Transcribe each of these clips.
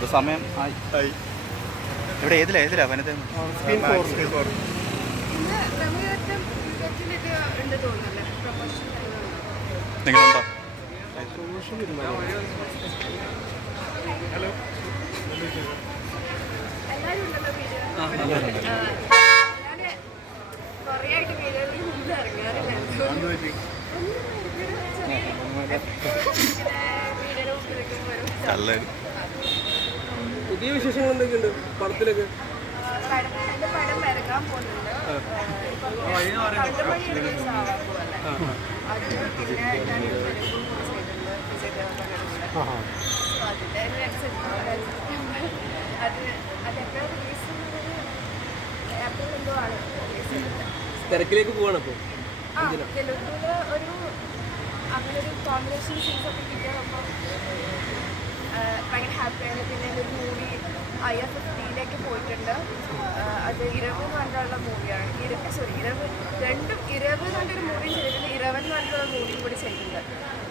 ഇത് സമയം ആയി. ഇവിടെ ഏതിലാ? ഏതിലാ? വനത്തെ സ്ക്രീൻ ഫോർ ഇന്ന് പുതിയ വിശേഷങ്ങൾ എന്തൊക്കെയുണ്ട്? പടത്തിലൊക്കെ? പടം പോകുന്നുണ്ട്. തിരക്കിലേക്ക് പോവാണ് അപ്പോൾ ആ ഒരു അങ്ങനെ ഒരു കോമ്പിനേഷൻ സീൻസ് ഒക്കെ കിട്ടിയപ്പോൾ ഭയങ്കര ഹാപ്പിയാണ് പിന്നെ ഐ എഫ് എഫ് ഡിയിലേക്ക് പോയിട്ടുണ്ട്. അത് ഇരവ് എന്ന് പറഞ്ഞിട്ടുള്ള മൂവിയാണ്. ഇരവ് സോറി ഇരവ് രണ്ടും ഇരവ് എന്ന് പറഞ്ഞൊരു മൂവിയും ചെയ്തിട്ടുണ്ട്. ഇരവൻ എന്ന് പറഞ്ഞിട്ടുള്ള മൂവിയും കൂടി ചെയ്തിട്ടുണ്ട്.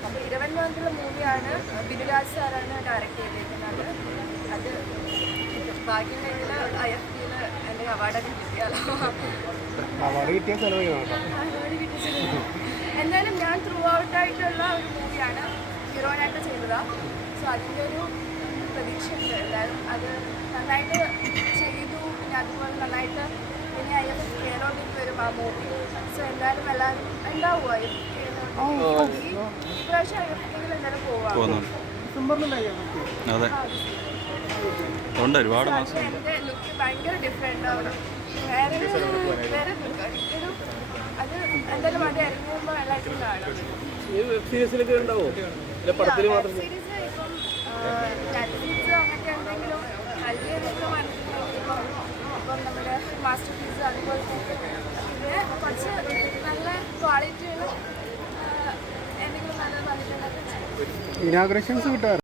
അപ്പോൾ ഇരവൻ എന്ന് പറഞ്ഞിട്ടുള്ള മൂവിയാണ് ബിനുരാജ് സാറാണ് ഡയറക്റ്റ് ചെയ്തിരിക്കുന്നത്. അത് ബാക്കിയുണ്ടെങ്കിൽ ഐ എഫ് ഡിയിൽ എന്റെ അവാർഡൊക്കെ കിട്ടിയാലോ? അവാർഡ് കിട്ടിയ എന്തായാലും ഞാൻ ത്രൂ ഔട്ട് ആയിട്ടുള്ള ഒരു മൂവിയാണ് ഹീറോയിനായിട്ട് ചെയ്തതാണ് സോ അതിന്റെ ഒരു പ്രതീക്ഷയുണ്ട്. എല്ലാവരും അത് നന്നായിട്ട് ചെയ്തു. പിന്നെ അതുപോലെ നന്നായിട്ട് ഇനി ഐ എഫ് കേരളത്തിൽ വരും ആ മൂവി സോ എല്ലാവരും എല്ലാവരും ഐ എഫ് ഇപ്രാവശ്യം ഐ എഫ് കെയിൽ എന്തായാലും പോവാം. അതെ ഉണ്ട് ഒരുപാട് മാസം എന്റെ ലുക്ക് ഭയങ്കര ഡിഫറെന്റ് ആണ് വേറെ വേറെ look. ഒരിക്കലും അത് എന്തായാലും അത് ഇറങ്ങുമ്പോൾ എല്ലാവർക്കും കാണാം. ഈ വെബ് സീരീസിലൊക്കെ ഉണ്ടാവോ? പടത്തിൽ മാത്രം സീരീസ് ഇപ്പം പിന്നെ കുറച്ച് നല്ല ക്വാളിറ്റിയുള്ള ഇനാഗ്രേഷൻസ് കിട്ടാറ്